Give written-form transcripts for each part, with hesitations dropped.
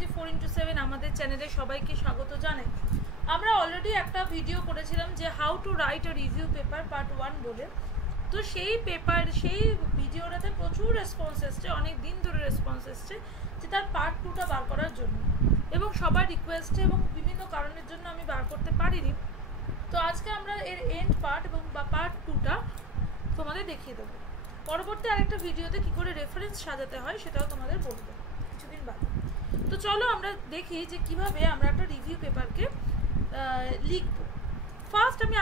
24x7 আমাদের চ্যানেলে সবাইকে স্বাগত জানাই। আমরা অলরেডি একটা ভিডিও করেছিলাম যে how to write a review paper part 1 বলে। তো সেই ভিডিওটাতে প্রচুর রেসপন্স এসছে, অনেক দিন ধরে রেসপন্স এসছে যে তার পার্ট 2টা বার করার জন্য, এবং সবার রিকোয়েস্টে এবং বিভিন্ন কারণের জন্য আমি বার করতে পারিনি। তো আজকে আমরা এর এন্ড পার্ট এবং পার্ট 2টা তোমাদের দেখিয়ে দেবো। পরবর্তী আরেকটা ভিডিওতে কী করে রেফারেন্স সাজাতে হয় সেটাও তোমাদের বলবো কিছুদিন বাদে। তো চলো আমরা দেখি যে কিভাবে আমরা একটা রিভিউ পেপারকে লিখব। ফার্স্ট আমি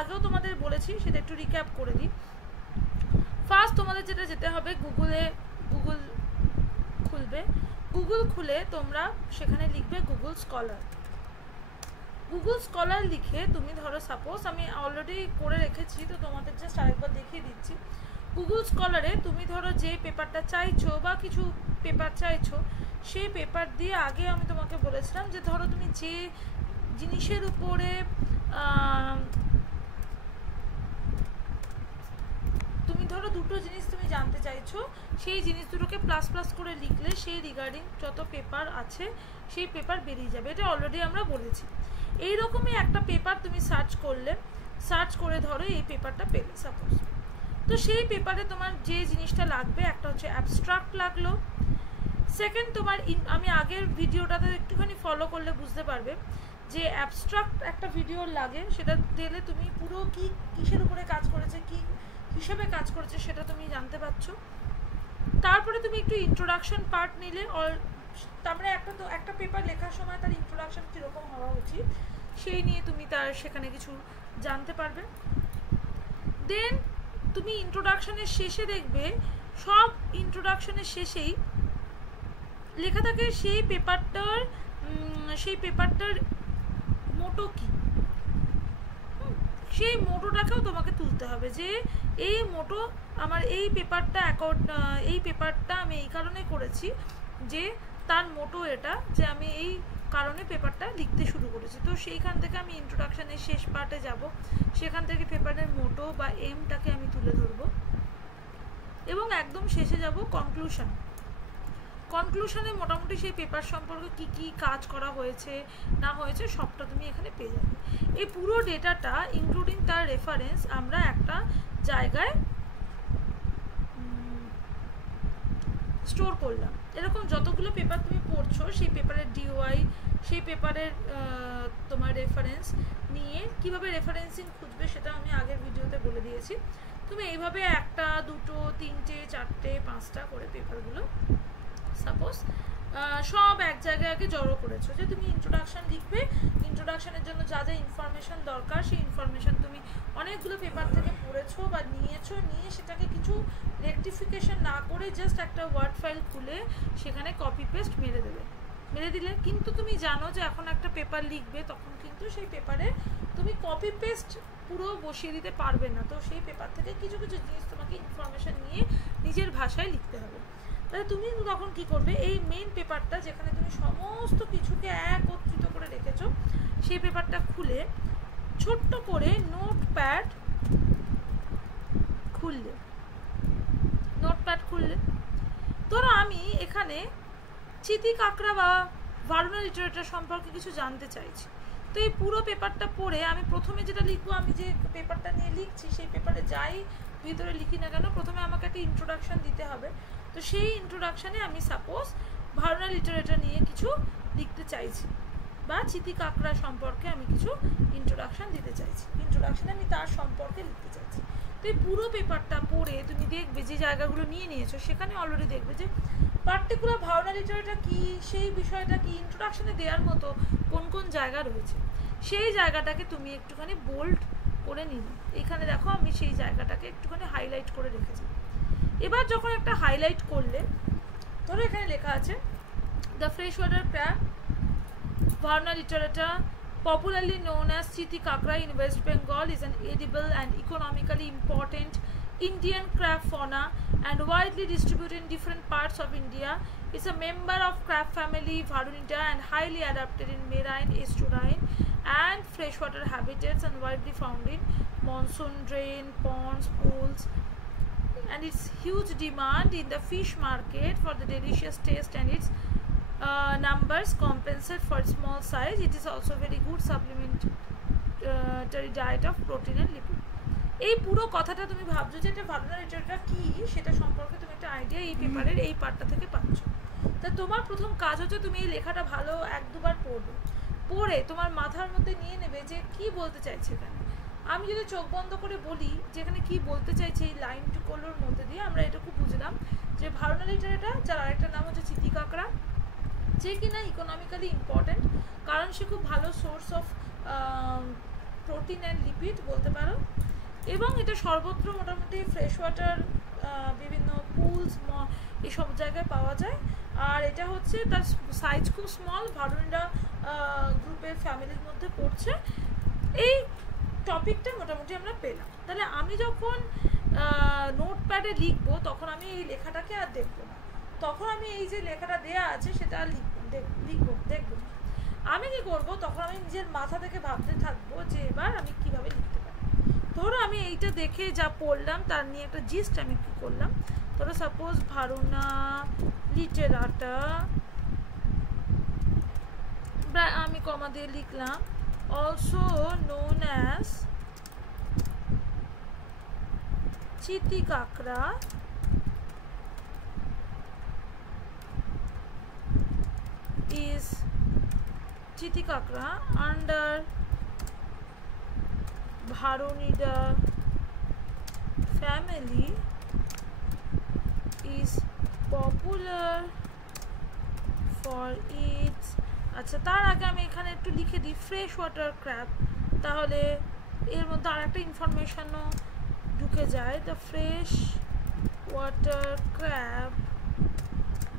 আগেও তোমাদের বলেছি, সেটা একটু রিক্যাপ করে দিই। ফার্স্ট তোমাদের যেটা যেতে হবে, গুগল খুলবে। গুগল খুলে তোমরা সেখানে লিখবে গুগল স্কলার লিখে তুমি ধরো, সাপোজ আমি অলরেডি করে রেখেছি তো তোমাদের জাস্ট আরেকবার দেখিয়ে দিচ্ছি। গুগল স্কলারে তুমি ধরো যে পেপারটা চাইছো বা কিছু পেপার চাইছো, সেই পেপার দিয়ে আগে আমি তোমাকে বলেছিলাম যে ধরো তুমি যে জিনিসের উপরে তুমি ধরো দুটো জিনিস তুমি জানতে চাইছো, সেই জিনিস দুটোকে প্লাস প্লাস করে লিখলে সেই রিগার্ডিং যত পেপার আছে সেই পেপার বেরিয়ে যাবে। এটা অলরেডি আমরা বলেছি। এইরকমই একটা পেপার তুমি সার্চ করে ধরো এই পেপারটা পেলে সাপোজ। তো সেই পেপারে তোমার যে জিনিসটা লাগবে, একটা হচ্ছে অ্যাবস্ট্রাক্ট লাগলো। সেকেন্ড তোমার আমি আগের ভিডিওটাতে একটুখানি ফলো করলে বুঝতে পারবে যে অ্যাবস্ট্রাক্ট একটা ভিডিও লাগে, সেটা দিলে তুমি পুরো কিসের উপরে কাজ করেছে, কি হিসেবে কাজ করেছে সেটা তুমি জানতে পারছো। তারপরে তুমি একটু ইন্ট্রোডাকশন পার্ট নিলে, তারপরে একটা পেপার লেখার সময় তার ইন্ট্রোডাকশন কীরকম হওয়া উচিত সেই নিয়ে তুমি সেখানে কিছু জানতে পারবে। দেন তুমি ইন্ট্রোডাকশনের শেষে দেখবে, সব ইন্ট্রোডাকশনের শেষেই লেখা থাকে সেই পেপারটার মোটো কি, সেই মোটোটাকেও তোমাকে তুলতে হবে যে এই মোটো আমার এই পেপারটা আমি এই কারণে করেছি যে তার মোটো এটা, যে আমি এই কারণে পেপারটা লিখতে শুরু করেছি। তো সেইখান থেকে আমি ইন্ট্রোডাকশনের শেষ পার্টে যাব, সেখান থেকে পেপারের মোটো বা এমটাকে আমি তুলে ধরবো, এবং একদম শেষে যাব কনক্লুশনে মোটামুটি সেই পেপার সম্পর্কে কি কি কাজ করা হয়েছে না হয়েছে সবটা তুমি এখানে পেয়ে যাবে। এই পুরো ডেটাটা ইনক্লুডিং তার রেফারেন্স আমরা একটা জায়গায় স্টোর করলাম। এরকম যতগুলো পেপার তুমি পড়ছো সেই পেপারের ডিওআই, সেই পেপারের তোমার রেফারেন্স নিয়ে কিভাবে রেফারেন্সিং খুঁজবে সেটা আমি আগের ভিডিওতে বলে দিয়েছি। তুমি এইভাবে একটা, দুটো, তিনটে, চারটে, পাঁচটা করে পেপারগুলো সাপোজ সব এক জায়গায় আগে জড়ো করেছো, যে তুমি ইন্ট্রোডাকশন লিখবে। ইন্ট্রোডাকশনের জন্য যা যা ইনফরমেশন দরকার সেই ইনফরমেশন তুমি অনেকগুলো পেপার থেকে পড়েছো বা নিয়ে সেটাকে কিছু রেকটিফিকেশন না করে জাস্ট একটা ওয়ার্ড ফাইল খুলে সেখানে কপি পেস্ট মেরে দিলে। কিন্তু তুমি জানো যে এখন একটা পেপার লিখবে, তখন কিন্তু সেই পেপারে তুমি কপি পেস্ট পুরো বসিয়ে দিতে পারবে না। তো সেই পেপার থেকে কিছু জিনিস তোমাকে ইনফরমেশন নিয়ে নিজের ভাষায় লিখতে হবে। তাহলে তুমি তখন কি করবে, এই মেইন পেপারটা যেখানে তুমি সমস্ত কিছুকে একত্রিত করে রেখেছো, সেই পেপারটা খুলে ছোট্ট করে নোটপ্যাড খুললে। ধরো আমি এখানে চিতি কাঁকড়া বা ভারুনা লিটারেচার সম্পর্কে কিছু জানতে চাইছি। তো এই পুরো পেপারটা পড়ে আমি প্রথমে যেটা লিখবো, আমি যে পেপারটা নিয়ে লিখছি সেই পেপারে যাই ভিতরে লিখি না কেন, প্রথমে আমাকে একটা ইন্ট্রোডাকশন দিতে হবে। তো সেই ইন্ট্রোডাকশানে আমি সাপোজ ভারুনা লিটারেচার নিয়ে কিছু লিখতে চাইছি, বা চিতি কাঁকড়া সম্পর্কে আমি কিছু ইন্ট্রোডাকশান দিতে চাইছি, ইন্ট্রোডাকশানে আমি তার সম্পর্কে লিখতে চাইছি। তো এই পুরো পেপারটা পড়ে তুমি দেখবে যে জায়গাগুলো নিয়েছো সেখানে অলরেডি দেখবে যে পার্টিকুলার ভারুনা লিটারেচার কী, সেই বিষয়টা কি, ইন্ট্রোডাকশানে দেওয়ার মতো কোন জায়গা রয়েছে, সেই জায়গাটাকে তুমি একটুখানি বোল্ড করে নিলে। এখানে দেখো আমি সেই জায়গাটাকে একটুখানি হাইলাইট করে রেখেছি। এবার যখন একটা হাইলাইট করলে, ধরো এখানে লেখা আছে the freshwater crab Varuna litterata, popularly known as Chiti Kakra in West Bengal, is an edible and economically important Indian crab fauna and widely distributed in different parts of India. It's a member of crab family Varunida and highly adapted in marine, estuarine and freshwater habitats, and widely found in monsoon drain, ponds, pools, and its huge demand in the fish market for the delicious taste and its numbers compensate for small size. It is also very good supplementary diet of protein and lipid. এই পুরো কথাটা তুমি ভাবছো যে এটা Bernal লিটারেটা কি সেটা সম্পর্কে তুমি একটা আইডিয়া এই পেপারের এই পার্টটা থেকে পাচ্ছ। তা তোমার প্রথম কাজ হচ্ছে তুমি এই লেখাটা ভালো এক দুবার পড়বে, পড়ে তোমার মাথার মধ্যে নিয়ে নেবে যে কি বলতে চাইছে এখানে। আমি যদি চোখ বন্ধ করে বলি যে এখানে কি বলতে চাইছে এই লাইনগুলোর মধ্যে দিয়ে, আমরা এটুকু বুঝলাম যে ভার্নাল লিটারেটা, যার আরেকটা নাম হচ্ছে চিতি কাঁকড়া, যে কিনা ইকোনমিক্যালি ইম্পর্ট্যান্ট, কারণ সে খুব ভালো source of protein and lipid বলতে পারো, এবং এটা সর্বত্র মোটামুটি ফ্রেশ ওয়াটার, বিভিন্ন পুলস, এসব জায়গায় পাওয়া যায়। আর এটা হচ্ছে তার সাইজ খুব স্মল, ভার্নালিডা গ্রুপের ফ্যামিলির মধ্যে পড়ছে। এই টপিকটা মোটামুটি আমরা পেলাম। তাহলে আমি যখন নোটপ্যাডে লিখবো তখন আমি এই লেখাটাকে আর দেখবো না, তখন আমি এই যে লেখাটা দেয়া আছে সেটা আর দেখবো না। আমি কি করবো, তখন আমি নিজের মাথা থেকে ভাবতে থাকবো যে এবার আমি কিভাবে লিখতে পারি। ধরো আমি এইটা দেখে যা পড়লাম তার নিয়ে একটা জিস্ট আমি কি করলাম, ধরো সাপোজ ভার্না লিটেরাটা আমি কমা দিয়ে লিখলাম, also known as চিতি কাঁকড়া is চিতি কাঁকড়া under Varunida family is popular for its, আচ্ছা তার আগে আমি এখানে একটু লিখে দিই ফ্রেশ ওয়াটার ক্র্যাব, তাহলে এর মধ্যে আর একটা ইনফরমেশনও ঢুকে যায়। The freshwater crab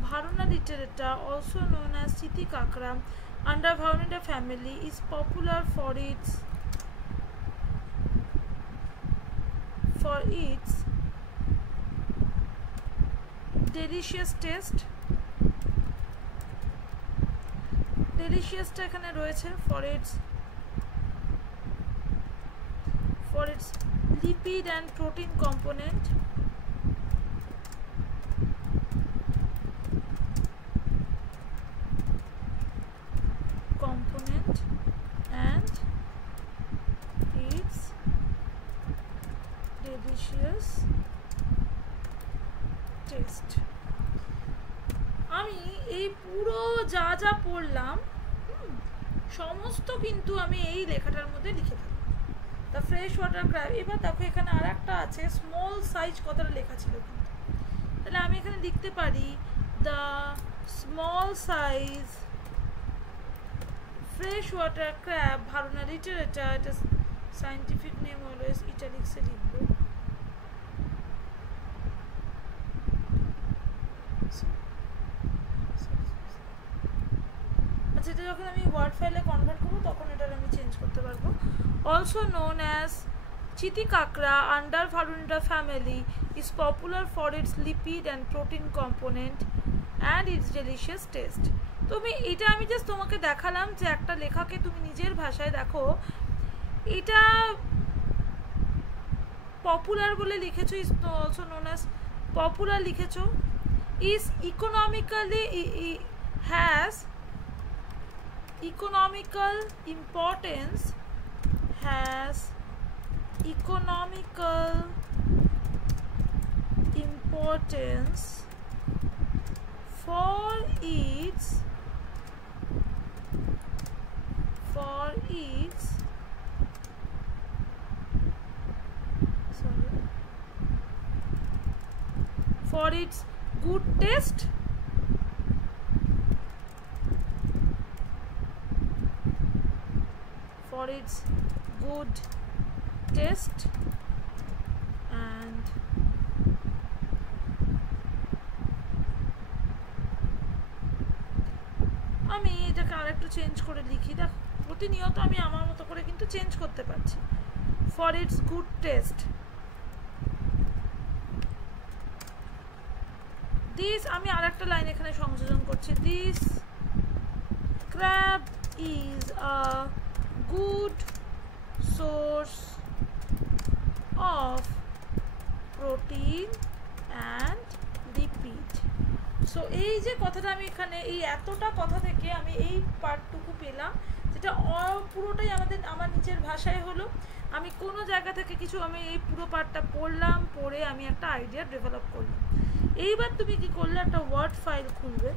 Varuna litterata also known as চিতি কাঁকড়া under Varunida family is popular for its delicious taste, deliciousটা এখানে রয়েছে, for its lipid and protein component, and its delicious taste. আমি এই পুরো যা যা পড়লাম সমস্ত কিন্তু আমি এই লেখাটার মধ্যে লিখে থাকি, দ্য ফ্রেশ ওয়াটার ক্র্যাব। এবার দেখো এখানে আর একটা আছে স্মল সাইজ, কথাটা লেখা ছিল কিন্তু, তাহলে আমি এখানে লিখতে পারি the small size freshwater crab Varuna litterata, এটা সাইন্টিফিক নেম অলওয়েজ ইটালিক্সে লিখবো, আচ্ছা এটা যখন আমি ওয়ার্ড ফাইলে কনভার্ট করবো তখন এটার আমি চেঞ্জ করতে পারবো। অলসো নোন অ্যাজ চিতি কাঁকড়া under Varunidae family is popular for its lipid and protein component and its delicious taste. তুমি এটা আমি জাস্ট তোমাকে দেখালাম যে একটা লেখাকে তুমি নিজের ভাষায় দেখো, এটা পপুলার বলে লিখেছো, is also known as popular লিখেছো, is economically has economical importance, has economical importance for its good taste, for its good taste and আমি এটাকে আরেকটু চেঞ্জ করে লিখি, দেখো প্রতিনিয়ত আমি আমার মতো করে কিন্তু চেঞ্জ করতে পারছি। for its good taste, this আমি আরেকটা লাইন এখানে সংযোজন করছি, this crab is a good source of protein and lipid. So এই যে কথাটা আমি এখানে এই এতটা কথা থেকে আমি এই পার্টটুকু পেলাম, যেটা পুরোটাই আমার নিজের ভাষায় হলো। আমি কোনো জায়গা থেকে কিছু আমি এই পুরো পার্টটা পড়লাম, পড়ে আমি একটা আইডিয়া ডেভেলপ করলাম। এইবার তুমি কি করলে, একটা ওয়ার্ড ফাইল খুলবে,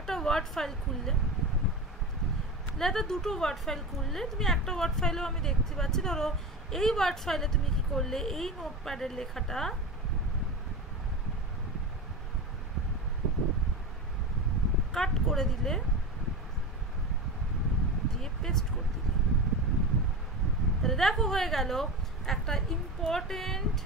একটা ওয়ার্ড ফাইল খুললে, లేదా দুটো ওয়ার্ড ফাইল খুললে, তুমি একটা ওয়ার্ড ফাইলেও আমি দেখতে পাচ্ছি, ধরো এই ওয়ার্ড ফাইলে তুমি কি করলে, এই নোটপ্যাডের লেখাটা কাট করে দিলে, দিয়ে পেস্ট করে দিলে, তাহলে দেখো হয়ে গেল একটা ইম্পর্টেন্ট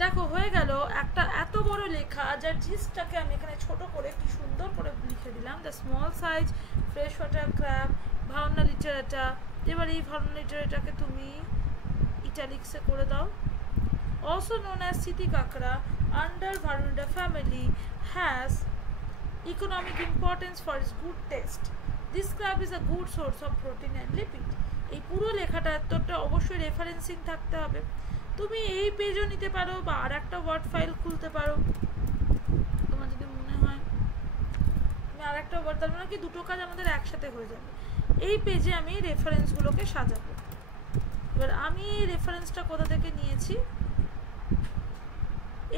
দেখো হয়ে গেল একটা এত বড় লেখা, যার জিসটাকে আমি এখানে ছোট করে কি সুন্দর করে লিখে দিলাম, the small size freshwater crab Varuna litterata. এবার এই ভার্না লিটারেটাকে তুমি ইটালিক্সে করে দাও। Also known as চিতি কাঁকড়া under Varunida family has economic importance for its good taste. This crab is a good source of protein and lipid. এই পুরো লেখাটা এতটা অবশ্যই রেফারেন্সিং থাকতে হবে। তুমি এই পেজও নিতে পারো বা আর একটা ওয়ার্ড ফাইল খুলতে পারো, তোমার যদি মনে হয় তুমি আর একটা ওয়ার্ড, তার মানে কি দুটো কাজ আমাদের একসাথে হয়ে যাবে। এই পেজে আমি রেফারেন্সগুলোকে সাজাবো। এবার আমি এই রেফারেন্সটা কোথা থেকে নিয়েছি,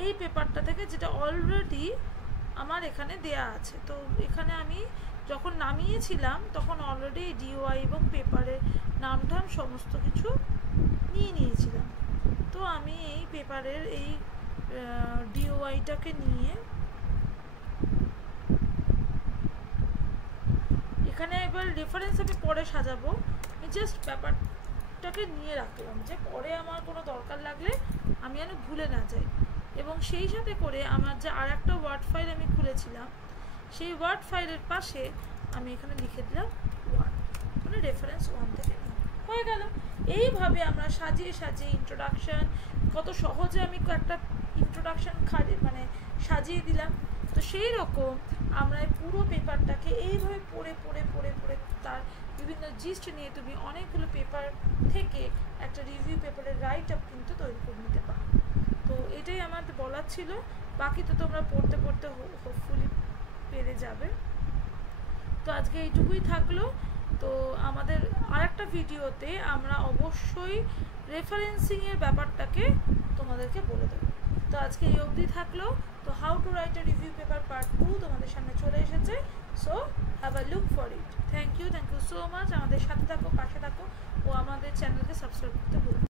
এই পেপারটা থেকে, যেটা অলরেডি আমার এখানে দেয়া আছে। তো এখানে আমি যখন নামিয়েছিলাম তখন অলরেডি ডিওআই এবং পেপারের নাম ঠাম সমস্ত কিছু নিয়েছিলাম। তো আমি এই পেপারের এই ডিওআইটাকে নিয়ে এখানে এবার রেফারেন্স আমি পরে সাজাবো। আমি জাস্ট পেপারটাকে নিয়ে রাখলাম, যে পরে আমার কোনো দরকার লাগলে আমি যেন ভুলে না যাই। এবং সেই সাথে করে আমার যে আর একটা ওয়ার্ড ফাইল আমি খুলেছিলাম, সেই ওয়ার্ড ফাইলের পাশে আমি এখানে লিখে দিলাম ওয়ার্ড, মানে রেফারেন্স 1 থেকে হয়ে গেল। এইভাবে আমরা সাজিয়ে সাজিয়ে ইন্ট্রোডাকশান, কত সহজে আমি একটা ইন্ট্রোডাকশান মানে সাজিয়ে দিলাম। তো সেই রকম আমরা পুরো পেপারটাকে এইভাবে পড়ে পড়ে পড়ে পড়ে তার বিভিন্ন জিস্ট নিয়ে তুমি অনেকগুলো পেপার থেকে একটা রিভিউ পেপারের রাইট আপ কিন্তু তৈরি করে নিতে পারো। তো এটাই আমার বলার ছিল, বাকি তো তোমরা পড়তে পড়তে হোপফুলি পেরে যাবে। তো আজকে এইটুকুই থাকলো। তো আমাদের আরেকটা ভিডিওতে আমরা অবশ্যই রেফারেন্সিংয়ের ব্যাপারটাকে তোমাদেরকে বলে দেবো। তো আজকে এই অবধি থাকলো। তো how to write a review paper part 2 তোমাদের সামনে চলে এসেছে। So have a look for it. Thank you so much. আমাদের সাথে থাকো, পাশে থাকো ও আমাদের চ্যানেলকে সাবস্ক্রাইব করতে ভুলো না।